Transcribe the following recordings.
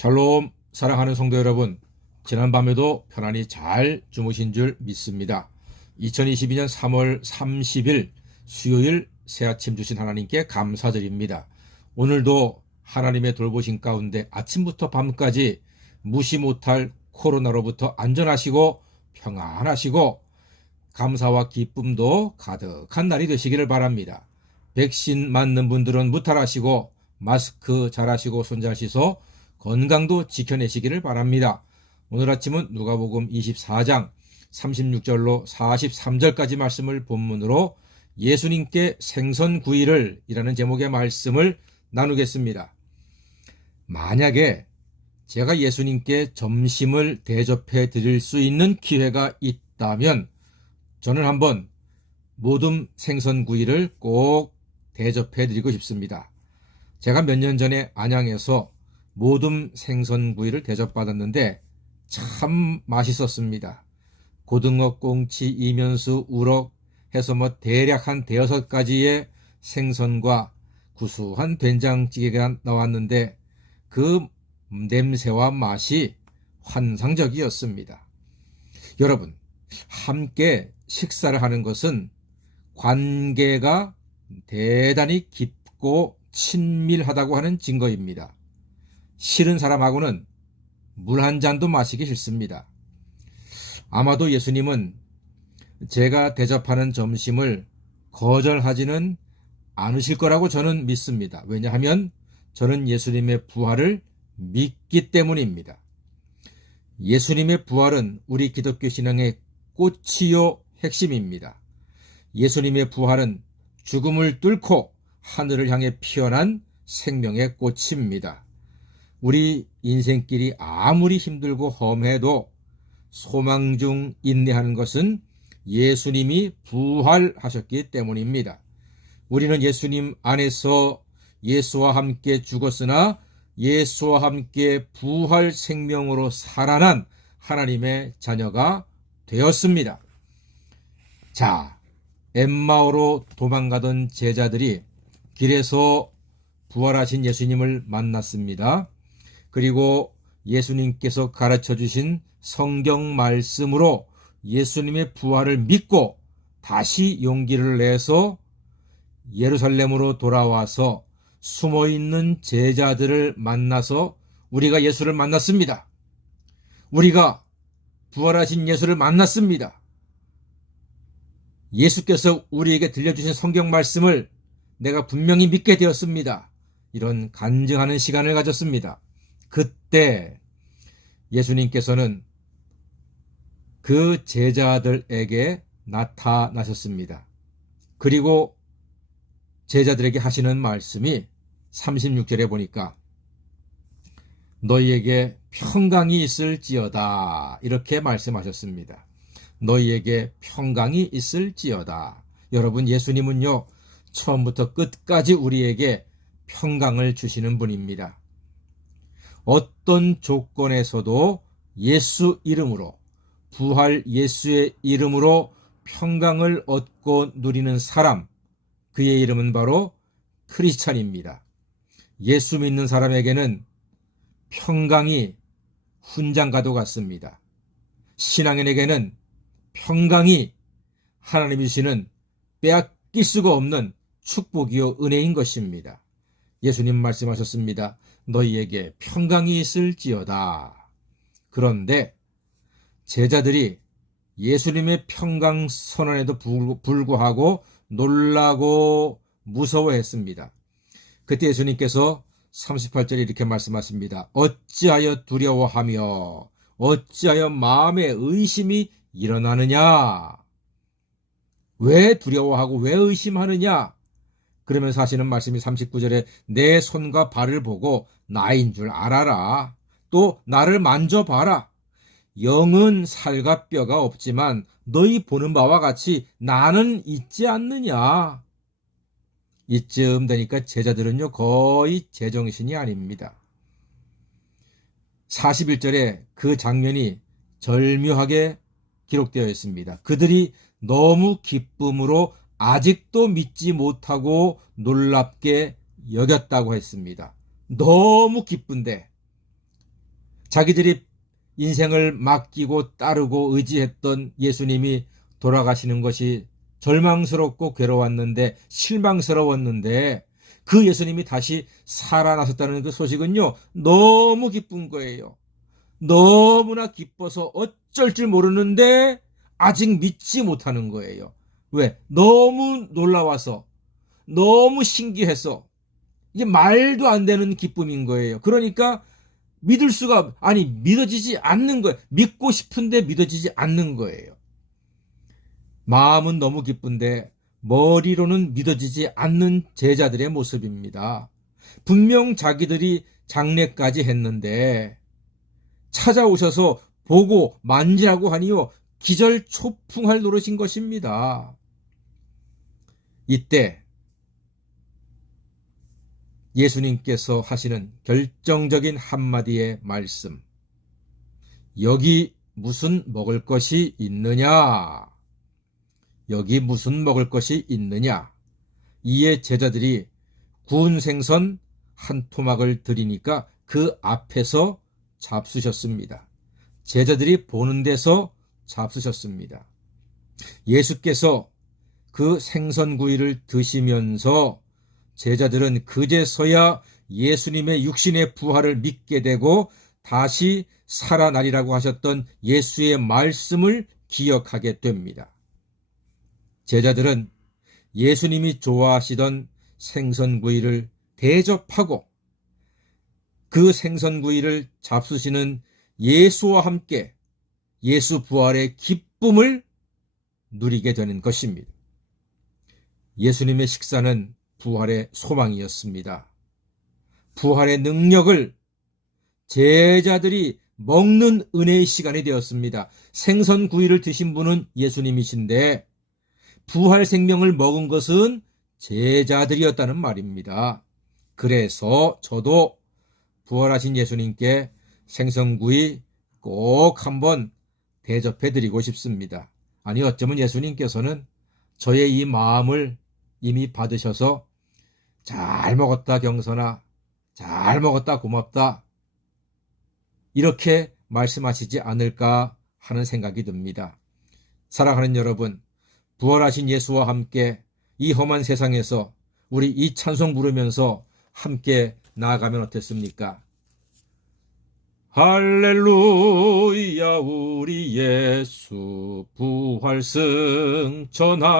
샬롬, 사랑하는 성도 여러분, 지난밤에도 편안히 잘 주무신 줄 믿습니다. 2022년 3월 30일 수요일 새아침 주신 하나님께 감사드립니다. 오늘도 하나님의 돌보심 가운데 아침부터 밤까지 무시 못할 코로나로부터 안전하시고 평안하시고 감사와 기쁨도 가득한 날이 되시기를 바랍니다. 백신 맞는 분들은 무탈하시고 마스크 잘하시고 손 잘 씻어 건강도 지켜내시기를 바랍니다. 오늘 아침은 누가복음 24장 36절로 43절까지 말씀을 본문으로 예수님께 생선구이를 이라는 제목의 말씀을 나누겠습니다. 만약에 제가 예수님께 점심을 대접해 드릴 수 있는 기회가 있다면 저는 한번 모둠 생선구이를 꼭 대접해 드리고 싶습니다. 제가 몇 년 전에 안양에서 모둠 생선구이를 대접받았는데 참 맛있었습니다. 고등어, 꽁치, 이면수, 우럭 해서 대략 한 5가지의 생선과 구수한 된장찌개가 나왔는데 그 냄새와 맛이 환상적이었습니다. 여러분, 함께 식사를 하는 것은 관계가 대단히 깊고 친밀하다고 하는 증거입니다. 싫은 사람하고는 물 한 잔도 마시기 싫습니다. 아마도 예수님은 제가 대접하는 점심을 거절하지는 않으실 거라고 저는 믿습니다. 왜냐하면 저는 예수님의 부활을 믿기 때문입니다. 예수님의 부활은 우리 기독교 신앙의 꽃이요 핵심입니다. 예수님의 부활은 죽음을 뚫고 하늘을 향해 피어난 생명의 꽃입니다. 우리 인생길이 아무리 힘들고 험해도 소망 중 인내하는 것은 예수님이 부활하셨기 때문입니다. 우리는 예수님 안에서 예수와 함께 죽었으나 예수와 함께 부활 생명으로 살아난 하나님의 자녀가 되었습니다. 자, 엠마오로 도망가던 제자들이 길에서 부활하신 예수님을 만났습니다. 그리고 예수님께서 가르쳐 주신 성경 말씀으로 예수님의 부활을 믿고 다시 용기를 내서 예루살렘으로 돌아와서 숨어있는 제자들을 만나서 우리가 예수를 만났습니다. 우리가 부활하신 예수를 만났습니다. 예수께서 우리에게 들려주신 성경 말씀을 내가 분명히 믿게 되었습니다. 이런 간증하는 시간을 가졌습니다. 그때 예수님께서는 그 제자들에게 나타나셨습니다. 그리고 제자들에게 하시는 말씀이 36절에 보니까 너희에게 평강이 있을지어다 이렇게 말씀하셨습니다. 너희에게 평강이 있을지어다. 여러분, 예수님은요 처음부터 끝까지 우리에게 평강을 주시는 분입니다. 어떤 조건에서도 예수 이름으로, 부활 예수의 이름으로 평강을 얻고 누리는 사람, 그의 이름은 바로 크리스찬입니다. 예수 믿는 사람에게는 평강이 훈장과도 같습니다. 신앙인에게는 평강이 하나님이 주시는 빼앗길 수가 없는 축복이요 은혜인 것입니다. 예수님 말씀하셨습니다. 너희에게 평강이 있을지어다. 그런데 제자들이 예수님의 평강 선언에도 불구하고 놀라고 무서워했습니다. 그때 예수님께서 38절에 이렇게 말씀하십니다. 어찌하여 두려워하며 어찌하여 마음에 의심이 일어나느냐. 왜 두려워하고 왜 의심하느냐. 그러면서 하시는 말씀이 39절에 내 손과 발을 보고 나인 줄 알아라. 또 나를 만져봐라. 영은 살과 뼈가 없지만 너희 보는 바와 같이 나는 있지 않느냐. 이쯤 되니까 제자들은요 거의 제정신이 아닙니다. 41절에 그 장면이 절묘하게 기록되어 있습니다. 그들이 너무 기쁨으로 아직도 믿지 못하고 놀랍게 여겼다고 했습니다. 너무 기쁜데 자기들이 인생을 맡기고 따르고 의지했던 예수님이 돌아가시는 것이 절망스럽고 괴로웠는데, 실망스러웠는데, 그 예수님이 다시 살아나셨다는 그 소식은요, 너무 기쁜 거예요. 너무나 기뻐서 어쩔 줄 모르는데 아직 믿지 못하는 거예요. 왜? 너무 놀라워서, 너무 신기해서, 이게 말도 안 되는 기쁨인 거예요. 그러니까 믿어지지 않는 거예요. 믿고 싶은데 믿어지지 않는 거예요. 마음은 너무 기쁜데 머리로는 믿어지지 않는 제자들의 모습입니다. 분명 자기들이 장례까지 했는데 찾아오셔서 보고 만지라고 하니요, 기절초풍할 노릇인 것입니다. 이때 예수님께서 하시는 결정적인 한마디의 말씀, 여기 무슨 먹을 것이 있느냐? 여기 무슨 먹을 것이 있느냐? 이에 제자들이 구운 생선 한 토막을 드리니까 그 앞에서 잡수셨습니다. 제자들이 보는 데서 잡수셨습니다. 예수께서 그 생선구이를 드시면서 제자들은 그제서야 예수님의 육신의 부활을 믿게 되고 다시 살아나리라고 하셨던 예수의 말씀을 기억하게 됩니다. 제자들은 예수님이 좋아하시던 생선구이를 대접하고 그 생선구이를 잡수시는 예수와 함께 예수 부활의 기쁨을 누리게 되는 것입니다. 예수님의 식사는 부활의 소망이었습니다. 부활의 능력을 제자들이 먹는 은혜의 시간이 되었습니다. 생선구이를 드신 분은 예수님이신데 부활 생명을 먹은 것은 제자들이었다는 말입니다. 그래서 저도 부활하신 예수님께 생선구이 꼭 한번 대접해드리고 싶습니다. 아니, 어쩌면 예수님께서는 저의 이 마음을 이미 받으셔서 잘 먹었다 경선아, 잘 먹었다 고맙다, 이렇게 말씀하시지 않을까 하는 생각이 듭니다. 사랑하는 여러분, 부활하신 예수와 함께 이 험한 세상에서 우리 이 찬송 부르면서 함께 나아가면 어떻습니까? 할렐루야, 우리 예수 부활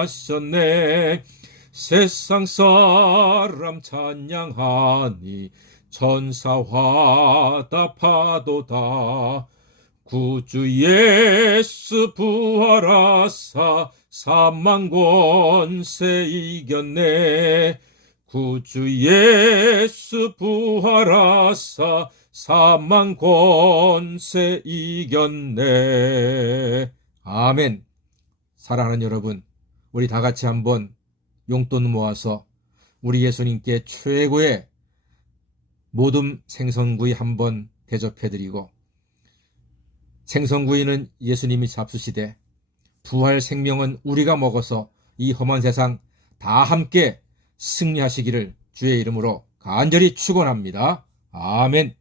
승천하셨네. 세상 사람 찬양하니 천사 화답하도다. 구주 예수 부활하사 사망 권세 이겼네. 구주 예수 부활하사 사망 권세 이겼네. 아멘. 사랑하는 여러분, 우리 다 같이 한번 용돈 모아서 우리 예수님께 최고의 모둠 생선구이 한번 대접해드리고, 생선구이는 예수님이 잡수시되 부활 생명은 우리가 먹어서 이 험한 세상 다 함께 승리하시기를 주의 이름으로 간절히 축원합니다. 아멘.